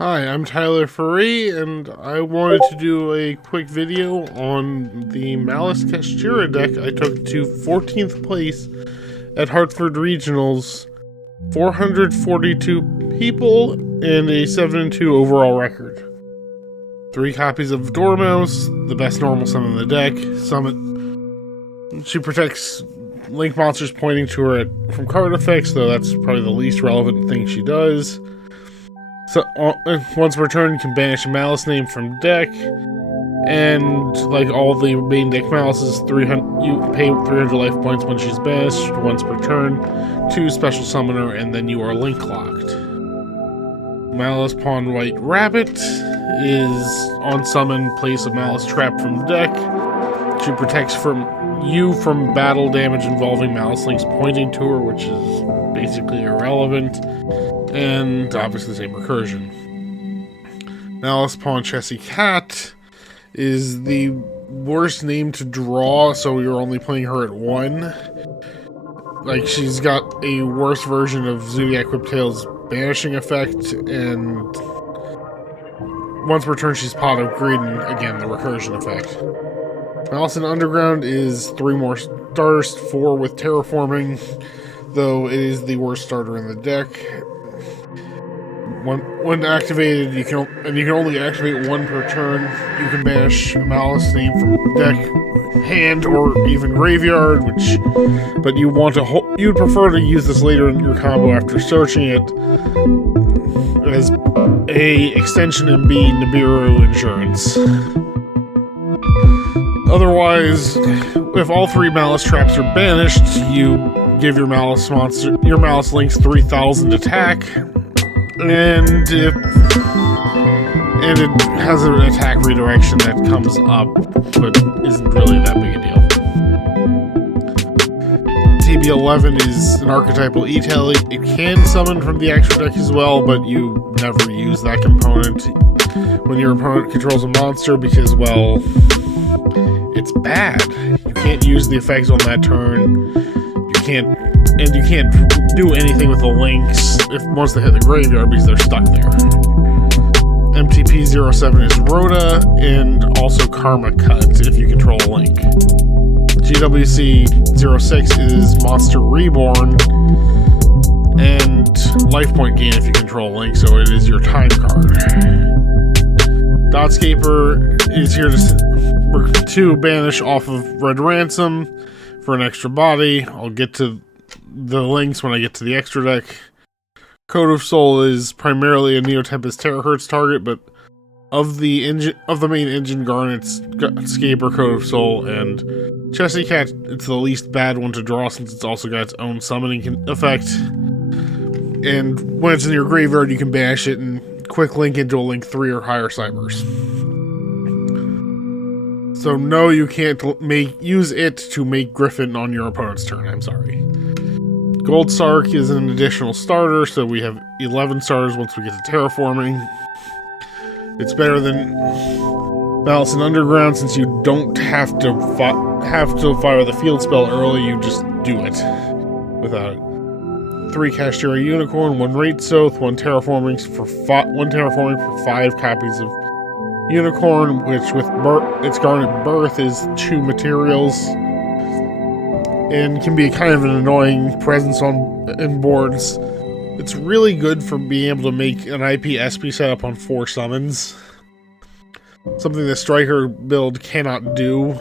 Hi, I'm Tyler Faree, and I wanted to do a quick video on the Maliss Kashtira deck I took to 14th place at Hartford Regionals, 442 people, and a 7-2 overall record. 3 copies of Dormouse, the best normal summon in the deck. She protects link monsters pointing to her from card effects, though that's probably the least relevant thing she does. So, once per turn, you can banish a Maliss name from deck, and like all the main deck Malisses, you pay 300 life points when she's banished once per turn to special summoner, and then you are link locked. Maliss Pawn White Rabbit is on summon, place a Maliss trap from the deck. She protects from battle damage involving Maliss links pointing to her, which is basically irrelevant. And obviously the same recursion. Maliss Pawn Chessy Cat is the worst name to draw, so you're only playing her at 1. Like, she's got a worse version of Zodiac Whiptail's banishing effect, and once per turn she's pot of greed, and again the recursion effect. Maliss in Underground is 3 more starters, 4 with terraforming, though it is the worst starter in the deck. When activated, you can only activate 1 per turn. You can banish a Maliss name from deck, hand, or even graveyard. But you'd prefer to use this later in your combo after searching it as A, extension, and B, Nibiru insurance. Otherwise, if all 3 Maliss traps are banished, you give your Maliss links 3,000 attack. And it has an attack redirection that comes up, but isn't really that big a deal. TB11 is an archetypal E-Tally. It can summon from the extra deck as well, but you never use that component when your opponent controls a monster because, well, it's bad. You can't use the effects on that turn. You can't do anything with the links once they hit the graveyard because they're stuck there. MTP07 is Rhoda, and also Karma Cut if you control a link. GWC06 is Monster Reborn, and life point gain if you control a link, so it is your time card. Dotscaper is here to banish off of Red Ransom for an extra body. I'll get to the links when I get to the extra deck. Code of Soul is primarily a Neo-Tempest Terahertz target, but of the main engine Garnet's Scaper, Code of Soul, and Chessy Cat, it's the least bad one to draw since it's also got its own summoning effect. And when it's in your graveyard, you can bash it and quick link into a link 3 or higher cybers. So no, you can't use it to make Griffin on your opponent's turn, I'm sorry. Gold Sark is an additional starter, so we have 11 starters once we get to terraforming. It's better than Maliss in Underground since you don't have to fire the field spell early, you just do it without it. 3 Kashtira Unicorn, 1 Rate Soth, 1 terraforming for 5 copies of Unicorn, which with its Garnet Birth is 2 materials, and can be kind of an annoying presence in boards. It's really good for being able to make an IP SP setup on 4 summons, something the Striker build cannot do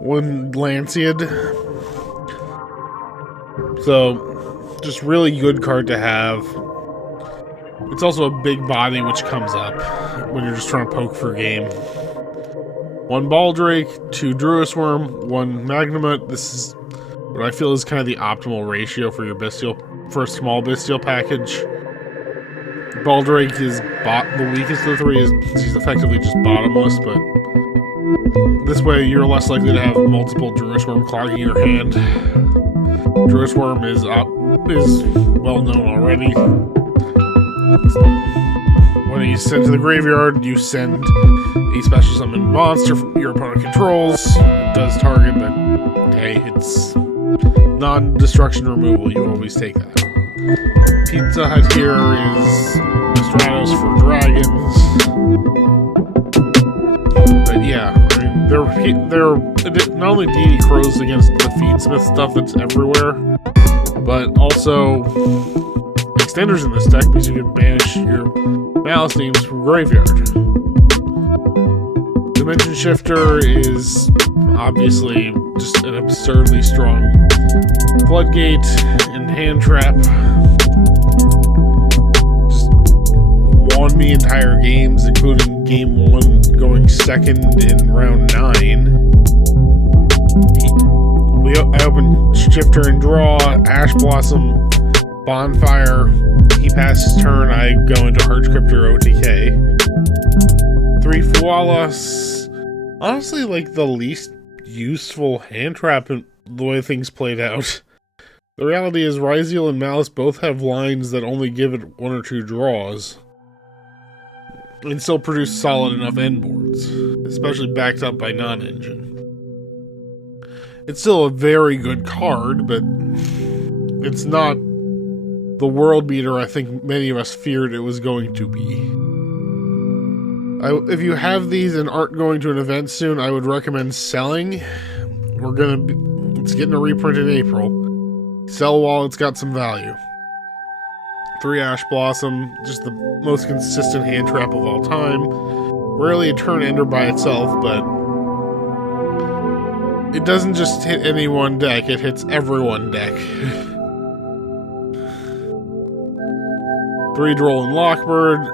when Lanciad. So, just really good card to have. It's also a big body which comes up when you're just trying to poke for a game. 1 Baldrake, 2 Druisworm, 1 Magnamut. This is what I feel is kind of the optimal ratio for a small bestial package. Baldrake is the weakest of the 3, he's effectively just bottomless, but this way you're less likely to have multiple Druisworm clogging your hand. Druisworm is well known already. When he's sent to the graveyard, you send a special summon monster your opponent controls. It does target, but hey, it's non-destruction removal. You always take that. Pizza Hut here is Strata dragons. But yeah, I mean, they're not only deity crows against the Feedsmith stuff that's everywhere, but also extenders in this deck because you can banish your Maliss names from graveyard. Dimension Shifter is obviously just an absurdly strong floodgate and hand trap. Just won me entire games, including game 1 going second in round 9. I open Shifter and draw, Ash Blossom, Bonfire. He passes turn, I go into Heartscriptor OTK. 3 Flawless. Honestly, like the least useful hand trap in the way things played out. The reality is Ryziel and Maliss both have lines that only give it 1 or 2 draws. And still produce solid enough end boards, especially backed up by non-engine. It's still a very good card, but it's not the world beater I think many of us feared it was going to be. If you have these and aren't going to an event soon, I would recommend selling. It's getting a reprint in April. Sell while it's got some value. 3 Ash Blossom, just the most consistent hand trap of all time. Rarely a turn ender by itself, but it doesn't just hit any one deck, it hits every one deck. 3 Droll and Lockbird.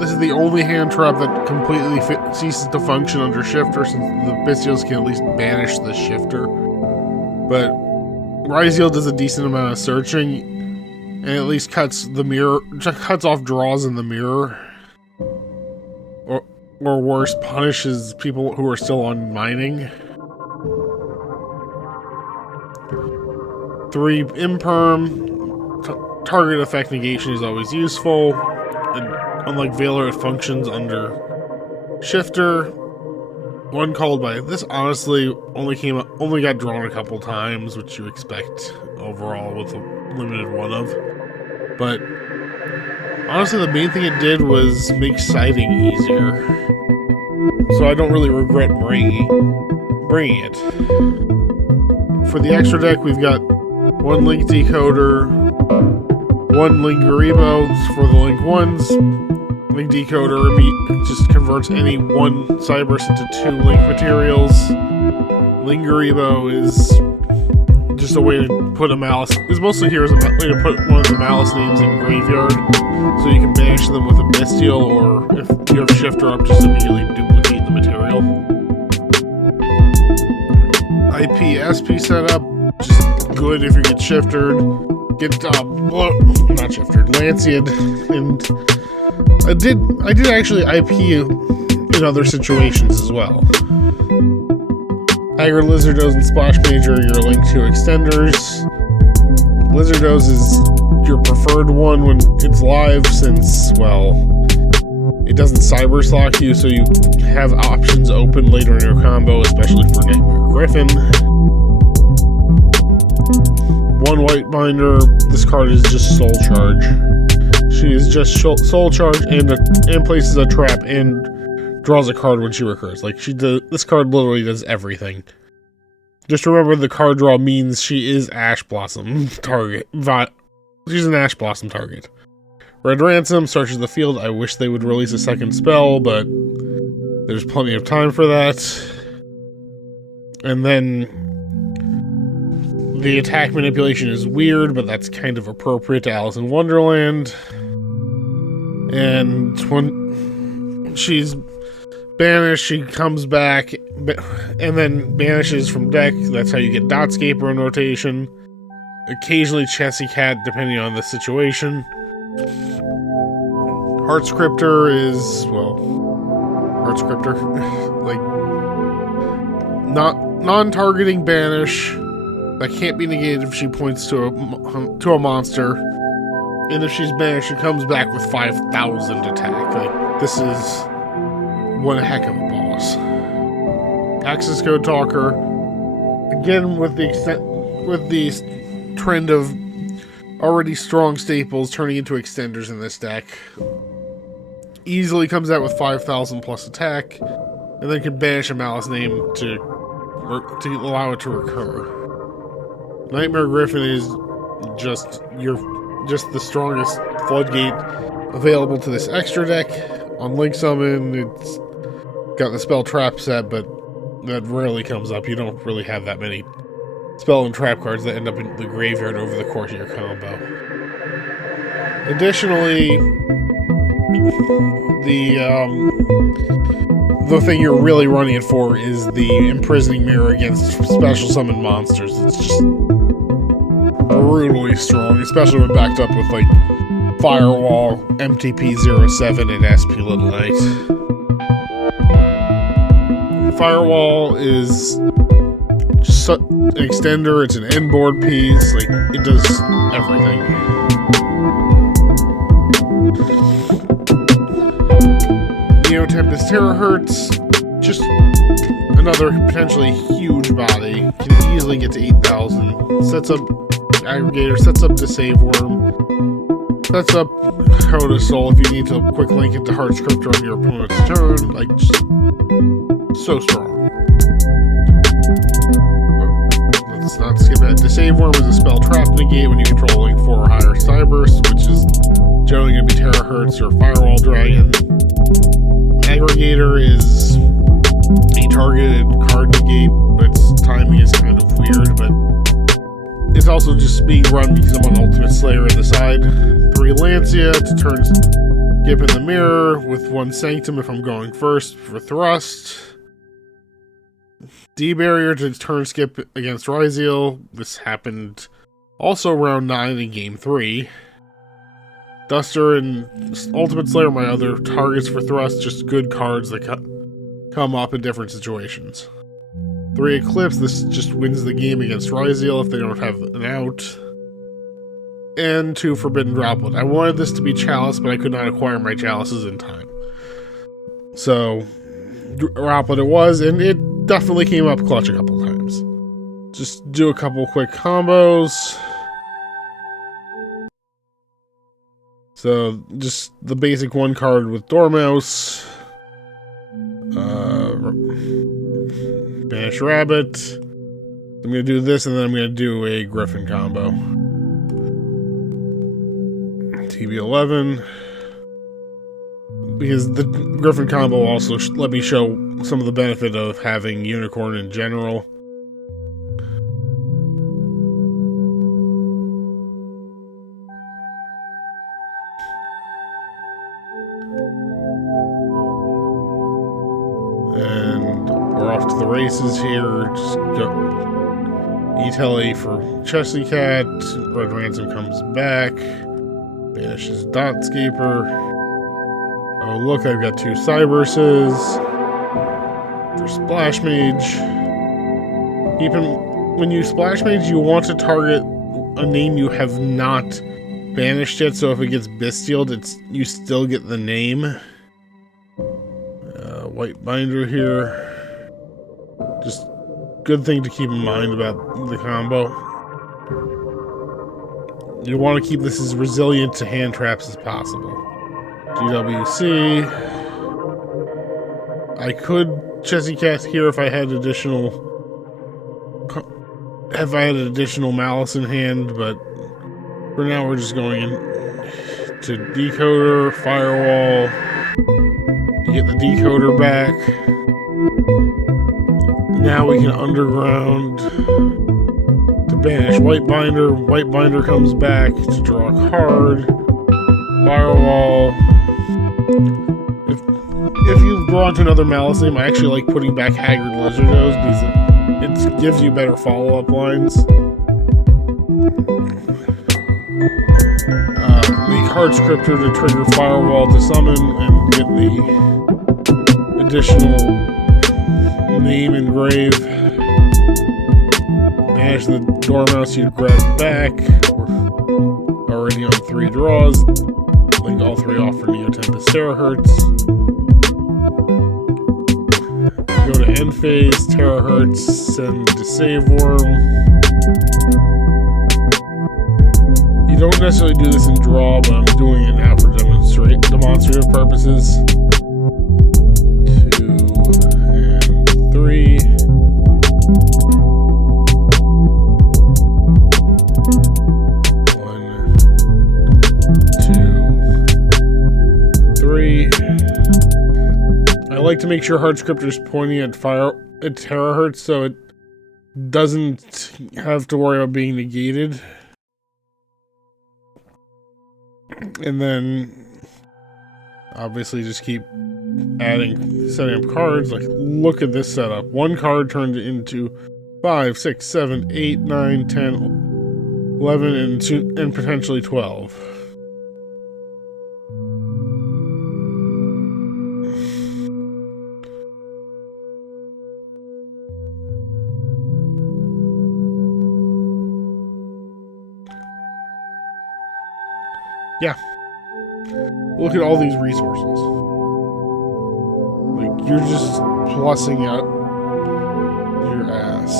This is the only hand trap that completely ceases to function under Shifter, since the Bestials can at least banish the Shifter. But Ryziel does a decent amount of searching, and at least cuts off draws in the mirror. Or worse, punishes people who are still on mining. 3 Imperm. Target effect negation is always useful. And unlike Veiler, it functions under Shifter. 1 called by this honestly only got drawn a couple times, which you expect overall with a limited one of. But honestly, the main thing it did was make sighting easier. So I don't really regret bringing it. For the extra deck, we've got 1 Link Decoder, 1 Link Garibo for the Link 1s. Link Decoder just converts any 1 Cyberse into 2 Link materials. Link Garibo is just a way to put a Maliss. Is mostly here as a way to put one of the Maliss names in graveyard, so you can banish them with a Bestial, or if you have Shifter up, just immediately duplicate the material. IP SP setup, just good if you get Shiftered. Not Shiftered, Lanceiad, and I did actually IP in other situations as well. Aggro Lizardos and Splash Major are your link to extenders. Lizardos is your preferred one when it's live, since, well, it doesn't Cyberse lock you, so you have options open later in your combo, especially for Nightmare Griffin. 1 White Binder, this card is just Soul Charge. She is just Soul Charge and places a trap and draws a card when she recurs. Like, this card literally does everything. Just remember, the card draw means she is Ash Blossom target. She's an Ash Blossom target. Red Ransom searches the field. I wish they would release a second spell, but there's plenty of time for that. And then the attack manipulation is weird, but that's kind of appropriate to Alice in Wonderland. And when she's banished, she comes back and then banishes from deck. That's how you get Dotscaper in rotation. Occasionally Chessy Cat, depending on the situation. Heartscriptor is, well, Heartscriptor. Like, non-targeting banish that can't be negated if she points to a monster. And if she's banished, she comes back with 5,000 attack. Like, this is one heck of a boss. Access Code Talker, again with the trend of already strong staples turning into extenders in this deck. easily comes out with 5,000 plus attack, and then can banish a Maliss name to allow it to recur. Nightmare Griffin is just the strongest floodgate available to this extra deck. On Link Summon, it's got the spell trap set, but that rarely comes up. You don't really have that many spell and trap cards that end up in the graveyard over the course of your combo. Additionally, the thing you're really running it for is the Imprisoning Mirror against special summon monsters. It's just brutally strong, especially when backed up with like Firewall, MTP-07, and SP Little Knight. Firewall is just an extender, it's an end-board piece, like, it does everything. Neo Tempest Terahertz, just another potentially huge body, can easily get to 8,000, sets up Aggregator, sets up the Save Worm, sets up Coda Soul if you need to quick link it to Heart Scripter on your opponent's turn, like, just so strong. Let's not skip it. The Save Worm is a spell trap negate when you're controlling 4 or higher Cyberse, which is generally going to be Terahertz or Firewall Dragon. Aggregator is a targeted card negate, but its timing is kind of weird, but it's also just being run because I'm on Ultimate Slayer on the side. 3 Lancia to turn Skip in the Mirror with 1 Sanctum if I'm going first for Thrust. D-Barrier to turn Skip against Ryzeal. This happened also round 9 in Game 3. Duster and Ultimate Slayer are my other targets for Thrust, just good cards that come up in different situations. 3 Eclipse, this just wins the game against Ryzeal if they don't have an out. And 2 Forbidden Droplet. I wanted this to be Chalice, but I could not acquire my Chalices in time. So, Droplet it was, and it definitely came up clutch a couple times. Just do a couple quick combos. So, just the basic 1 card with Dormouse. Banish Rabbit. I'm going to do this, and then I'm going to do a Griffin combo. TB11. Because the Griffin combo also let me show some of the benefit of having Unicorn in general. And we're off to the races here. Just go E-Tele for Chessie Cat. Red Ransom comes back. Banishes Dotscaper. Oh look, I've got 2 Cyberses. For Splash Mage. When you Splash Mage, you want to target a name you have not banished yet, so if it gets Bestialed, you still get the name. White Binder here. Just good thing to keep in mind about the combo. You want to keep this as resilient to hand traps as possible. GWC. I could Chessie Cat here if I had additional Maliss in hand, but for now we're just going in to Decoder, Firewall. You get the Decoder back. Now we can Underground to banish White Binder. White Binder comes back to draw a card. Firewall. If you draw into another Maliss name, I actually like putting back Haggard Lizardos because it gives you better follow-up lines. The Heart Scripter to trigger Firewall to summon and get the additional name engrave. Banish the Dormouse, you grab back. We're already on 3 draws. Link all 3 off for Neo Tempest Terahertz. Go to end phase, Terahertz, send to Save Worm. You don't necessarily do this in draw, but I'm doing it now for demonstration. demonstrative purposes. 2 and 3. 1, 2, 3. I like to make sure hard scripter's pointing at terahertz so it doesn't have to worry about being negated. And then obviously just keep setting up cards. Like, look at this setup. One card turned into 5, 6, 7, 8, 9, 10, 11, and potentially 12. Yeah. Look at all these resources. Like, you're just plussing out your ass.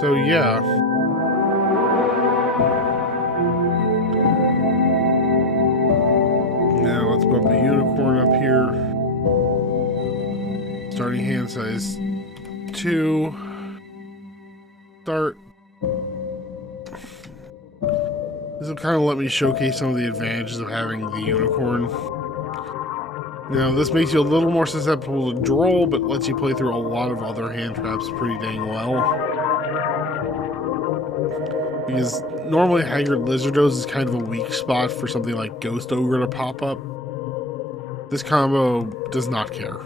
So, yeah. Now, let's put a unicorn up here. Starting hand size 2. Start. This will kind of let me showcase some of the advantages of having the unicorn. Now, this makes you a little more susceptible to droll, but lets you play through a lot of other hand traps pretty dang well. Because normally Haggard Lizardos is kind of a weak spot for something like Ghost Ogre to pop up. This combo does not care.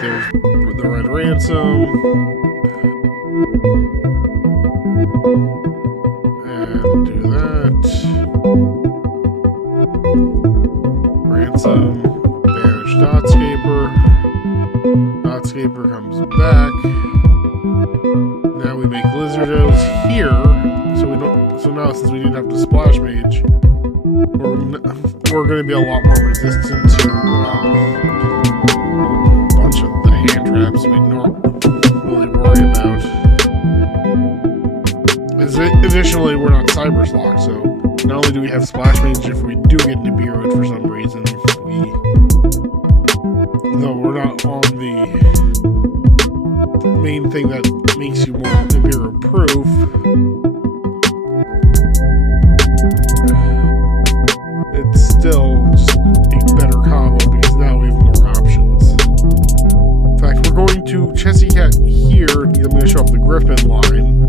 There's the Red Ransom. And do that. Ransom. Banish Dotscaper. Dotscaper comes back. Now we make Lizardos here. So now since we didn't have to Splash Mage, we're going to be a lot more resistant to the hand traps we don't really worry about. Additionally, we're not Cyber's locked, so not only do we have Splash Mage, if we do get Nibirued for some reason, though we're not on the main thing that makes you more Nibiru proof, it's still just a better combo because now we have more options. In fact, we're going to Chessy Cat here. I'm going to show off the Griffin line.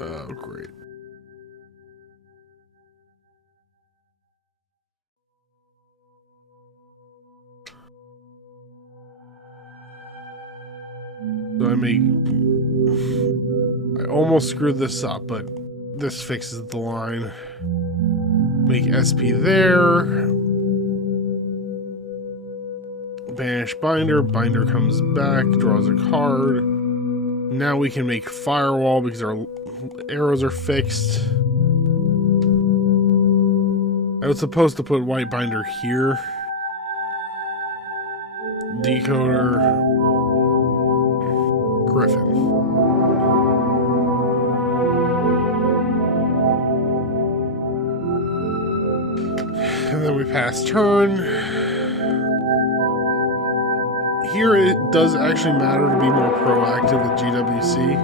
Oh, great. So I almost screwed this up, but this fixes the line. Make SP there. Banish Binder. Binder comes back, draws a card. Now we can make Firewall because our arrows are fixed. I was supposed to put White Binder here. Decoder. Griffin. And then we pass turn. Here it does actually matter to be more proactive with GWC.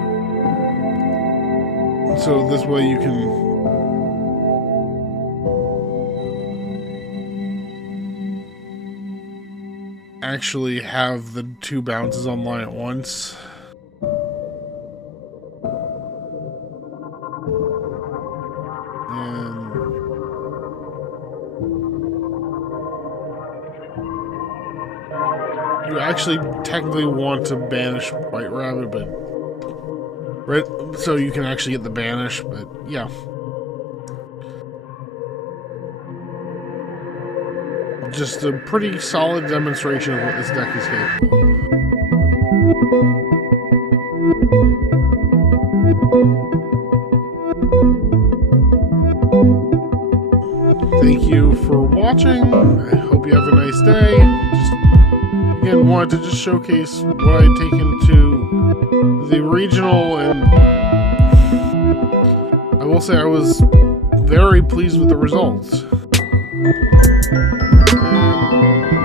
So this way you can actually have the 2 bounces online at once. You actually technically want to banish White Rabbit, but right, so you can actually get the banish, but yeah. Just a pretty solid demonstration of what this deck is capable of. Thank you for watching. I hope you have a nice day. Again, wanted to just showcase what I'd taken to the regional, and I will say I was very pleased with the results. And